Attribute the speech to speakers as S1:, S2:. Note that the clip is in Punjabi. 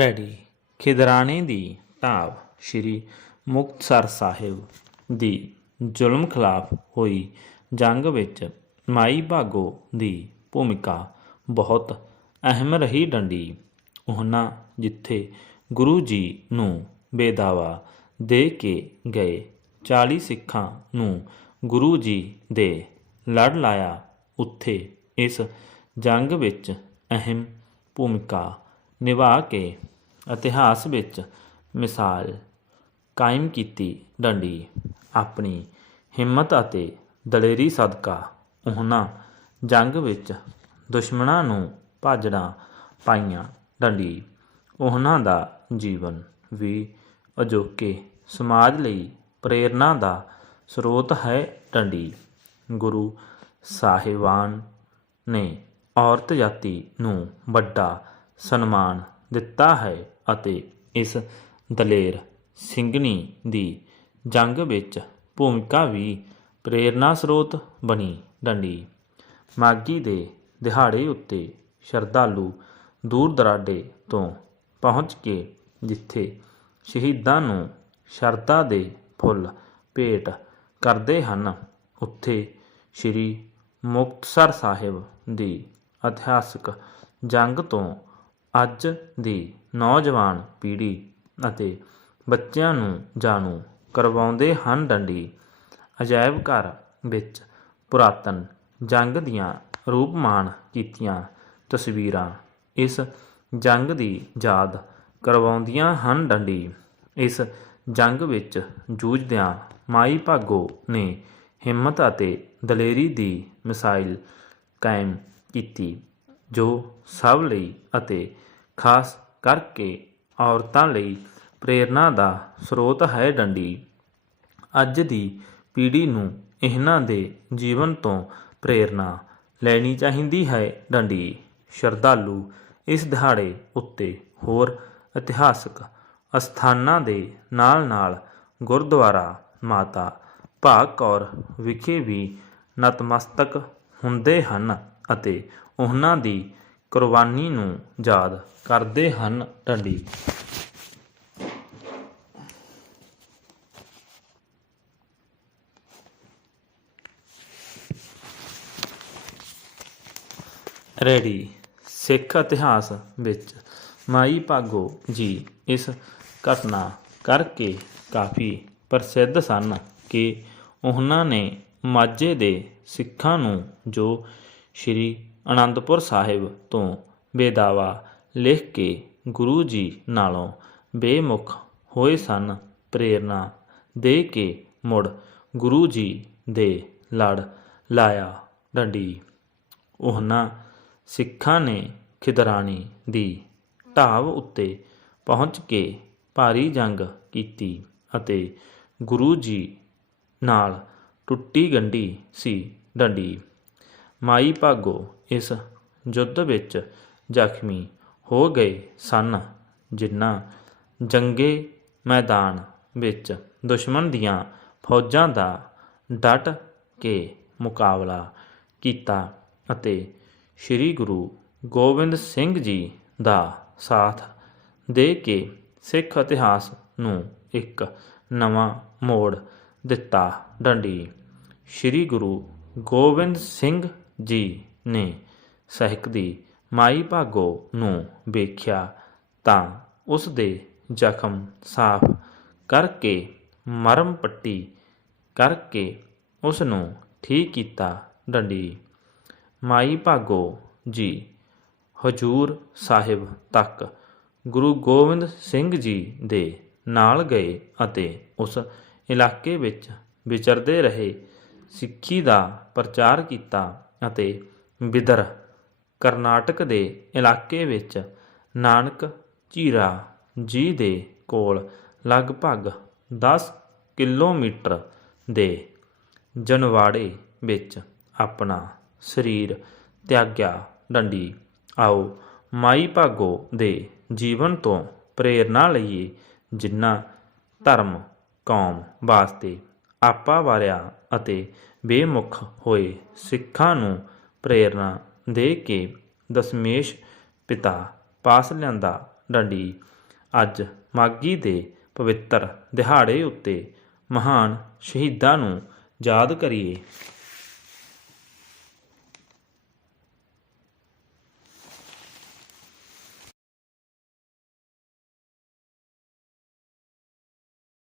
S1: ਰੈਡੀ। ਖਿਦਰਾਣੇ ਦੀ ਢਾਬ ਸ਼੍ਰੀ ਮੁਕਤਸਰ ਸਾਹਿਬ ਦੀ ਜ਼ੁਲਮ ਖਿਲਾਫ ਹੋਈ ਜੰਗ ਵਿੱਚ ਮਾਈ ਭਾਗੋ ਦੀ ਭੂਮਿਕਾ ਬਹੁਤ ਅਹਿਮ ਰਹੀ ਡੰਡੀ। ਉਹਨਾਂ ਜਿੱਥੇ ਗੁਰੂ ਜੀ ਨੂੰ ਬੇਦਾਵਾ ਦੇ ਕੇ ਗਏ 40 ਸਿੱਖਾਂ ਨੂੰ ਗੁਰੂ ਜੀ ਦੇ ਲੜ ਲਾਇਆ, ਉੱਥੇ ਇਸ ਜੰਗ ਵਿੱਚ ਅਹਿਮ ਭੂਮਿਕਾ ਨਿਭਾ ਕੇ ਇਤਿਹਾਸ ਵਿੱਚ ਮਿਸਾਲ ਕਾਇਮ ਕੀਤੀ ਡੰਡੀ। ਆਪਣੀ ਹਿੰਮਤ ਅਤੇ ਦਲੇਰੀ ਸਦਕਾ ਉਹਨਾਂ ਜੰਗ ਵਿੱਚ ਦੁਸ਼ਮਣਾਂ ਨੂੰ ਭਾਜੜਾਂ ਪਾਈਆਂ ਡੰਡੀ। ਉਹਨਾਂ ਦਾ ਜੀਵਨ ਵੀ ਅਜੋਕੇ ਸਮਾਜ ਲਈ ਪ੍ਰੇਰਨਾ ਦਾ ਸਰੋਤ ਹੈ ਡੰਡੀ। ਗੁਰੂ ਸਾਹਿਬਾਨ ਨੇ ਔਰਤ ਜਾਤੀ ਨੂੰ ਵੱਡਾ ਸਨਮਾਨ ਦਿੱਤਾ ਹੈ ਅਤੇ ਇਸ ਦਲੇਰ ਸਿੰਘਣੀ ਦੀ ਜੰਗ ਵਿੱਚ ਭੂਮਿਕਾ ਵੀ ਪ੍ਰੇਰਨਾ ਸਰੋਤ ਬਣੀ ਡੰਡੀ। ਮਾਗੀ ਦੇ ਦਿਹਾੜੇ ਉੱਤੇ ਸ਼ਰਧਾਲੂ ਦੂਰ ਦਰਾਡੇ ਤੋਂ ਪਹੁੰਚ ਕੇ ਜਿੱਥੇ ਸ਼ਹੀਦਾਂ ਨੂੰ ਸ਼ਰਧਾ ਦੇ ਫੁੱਲ ਭੇਟ ਕਰਦੇ ਹਨ, ਉੱਥੇ ਸ੍ਰੀ ਮੁਕਤਸਰ ਸਾਹਿਬ ਦੀ ਇਤਿਹਾਸਕ ਜੰਗ ਤੋਂ ਅੱਜ ਦੀ ਨੌਜਵਾਨ ਪੀੜ੍ਹੀ ਅਤੇ ਬੱਚਿਆਂ ਨੂੰ ਜਾਣੂ ਕਰਵਾਉਂਦੇ ਹਨ ਡੰਡੀ ਅਜਾਇਬ ਘਰ ਵਿੱਚ ਪੁਰਾਤਨ ਜੰਗ ਦੀਆਂ ਰੂਪਮਾਨ ਕੀਤੀਆਂ ਤਸਵੀਰਾਂ। ਇਸ ਜੰਗ ਦੀ ਯਾਦ ਕਰਵਾਉਂਦੀਆਂ ਹਨ ਡੰਡੀ। ਇਸ ਜੰਗ ਵਿੱਚ ਜੂਝਦਿਆਂ ਮਾਈ ਭਾਗੋ ਨੇ ਹਿੰਮਤ ਅਤੇ ਦਲੇਰੀ ਦੀ ਮਿਸਾਈਲ ਕਾਇਮ ਕੀਤੀ, ਜੋ ਸਭ ਲਈ ਅਤੇ ਖਾਸ ਕਰਕੇ ਔਰਤਾਂ ਲਈ ਪ੍ਰੇਰਨਾ ਦਾ ਸਰੋਤ ਹੈ ਡੰਡੀ। ਅੱਜ ਦੀ ਪੀੜ੍ਹੀ ਨੂੰ ਇਹਨਾਂ ਦੇ ਜੀਵਨ ਤੋਂ ਪ੍ਰੇਰਨਾ ਲੈਣੀ ਚਾਹੀਦੀ ਹੈ ਡੰਡੀ। ਸ਼ਰਧਾਲੂ ਇਸ ਦਿਹਾੜੇ ਉੱਤੇ ਹੋਰ ਇਤਿਹਾਸਕ ਅਸਥਾਨਾਂ ਦੇ ਨਾਲ-ਨਾਲ ਗੁਰਦੁਆਰਾ, ਮਾਤਾ ਭਾਗ ਕੌਰ ਵਿਖੇ ਵੀ ਨਤਮਸਤਕ ਹੁੰਦੇ ਹਨ ਅਤੇ ਉਹਨਾਂ ਦੀ ਕੁਰਬਾਨੀ ਨੂੰ ਯਾਦ ਕਰਦੇ ਹਨ ਡੰਡੀ ਰੈਡੀ। ਸਿੱਖ ਇਤਿਹਾਸ ਵਿੱਚ ਮਾਈ ਭਾਗੋ ਜੀ ਇਸ ਘਟਨਾ ਕਰਕੇ ਕਾਫੀ ਪ੍ਰਸਿੱਧ ਸਨ ਕਿ ਉਹਨਾਂ ਨੇ ਮਾਝੇ ਦੇ ਸਿੱਖਾਂ ਨੂੰ ਜੋ ਸ੍ਰੀ ਅਨੰਦਪੁਰ ਸਾਹਿਬ ਤੋਂ ਬੇਦਾਵਾ ਲਿਖ ਕੇ ਗੁਰੂ ਜੀ ਨਾਲੋਂ ਬੇਮੁਖ ਹੋਏ ਸਨ ਪ੍ਰੇਰਨਾ ਦੇ ਕੇ ਮੁੜ ਗੁਰੂ ਜੀ ਦੇ ਲੜ ਲਾਇਆ ਡੰਡੀ। ਉਹਨਾਂ ਸਿੱਖਾਂ ਨੇ ਖਿਦਰਾਣੀ ਦੀ ਢਾਬ ਉੱਤੇ ਪਹੁੰਚ ਕੇ ਭਾਰੀ ਜੰਗ ਕੀਤੀ ਅਤੇ ਗੁਰੂ ਜੀ ਨਾਲ ਟੁੱਟੀ ਗੰਢੀ ਸੀ ਡੰਡੀ। ਮਾਈ ਭਾਗੋ ਇਸ ਯੁੱਧ ਵਿੱਚ ਜ਼ਖਮੀ ਹੋ ਗਏ ਸਨ, ਜਿਨ੍ਹਾਂ ਜੰਗੇ ਮੈਦਾਨ ਵਿੱਚ ਦੁਸ਼ਮਣ ਦੀਆਂ ਫੌਜਾਂ ਦਾ ਡਟ ਕੇ ਮੁਕਾਬਲਾ ਕੀਤਾ ਅਤੇ ਸ੍ਰੀ ਗੁਰੂ ਗੋਬਿੰਦ ਸਿੰਘ ਜੀ ਦਾ ਸਾਥ ਦੇ ਕੇ ਸਿੱਖ ਇਤਿਹਾਸ ਨੂੰ ਇੱਕ ਨਵਾਂ ਮੋੜ ਦਿੱਤਾ। ਡੰਡੀ, ਸ੍ਰੀ ਗੁਰੂ ਗੋਬਿੰਦ ਸਿੰਘ ਜੀ ਨੇ ਸਹਿਕ ਦੀ ਮਾਈ ਭਾਗੋ ਨੂੰ ਵੇਖਿਆ ਤਾਂ ਉਸ ਦੇ ਜ਼ਖਮ ਸਾਫ਼ ਕਰਕੇ ਮਰਮ ਪੱਟੀ ਕਰਕੇ ਉਸ ਨੂੰ ਠੀਕ ਕੀਤਾ ਡੰਡੀ। ਮਾਈ ਭਾਗੋ ਜੀ, ਹਜੂਰ ਸਾਹਿਬ ਤੱਕ ਗੁਰੂ ਗੋਬਿੰਦ ਸਿੰਘ ਜੀ ਦੇ ਨਾਲ ਗਏ ਅਤੇ ਉਸ ਇਲਾਕੇ ਵਿੱਚ ਵਿਚਰਦੇ ਰਹੇ, ਸਿੱਖੀ ਦਾ ਪ੍ਰਚਾਰ ਕੀਤਾ ਅਤੇ ਬਿਦਰ, ਕਰਨਾਟਕ ਦੇ ਇਲਾਕੇ ਵਿੱਚ ਨਾਨਕ ਝੀਰਾ ਜੀ ਦੇ ਕੋਲ ਲਗਭਗ 10 ਕਿਲੋਮੀਟਰ ਦੇ ਜਨਵਾੜੇ ਵਿੱਚ ਆਪਣਾ ਸਰੀਰ ਤਿਆਗਿਆ। ਡੰਡੀ, ਆਓ ਮਾਈ ਭਾਗੋ ਦੇ ਜੀਵਨ ਤੋਂ ਪ੍ਰੇਰਣਾ ਲਈਏ ਜਿਨ੍ਹਾਂ ਧਰਮ, ਕੌਮ ਵਾਸਤੇ ਆਪਾ ਵਾਰਿਆ ਅਤੇ ਬੇਮੁਖ ਹੋਏ ਸਿੱਖਾਂ ਨੂੰ ਪ੍ਰੇਰਣਾ ਦੇ ਕੇ ਦਸਮੇਸ਼ ਪਿਤਾ ਪਾਸ ਲਿਆਂਦਾ ਡੰਡੀ। ਅੱਜ ਮਾਗੀ ਦੇ ਪਵਿੱਤਰ ਦਿਹਾੜੇ ਉੱਤੇ ਮਹਾਨ ਸ਼ਹੀਦਾਂ ਨੂੰ ਯਾਦ ਕਰੀਏ।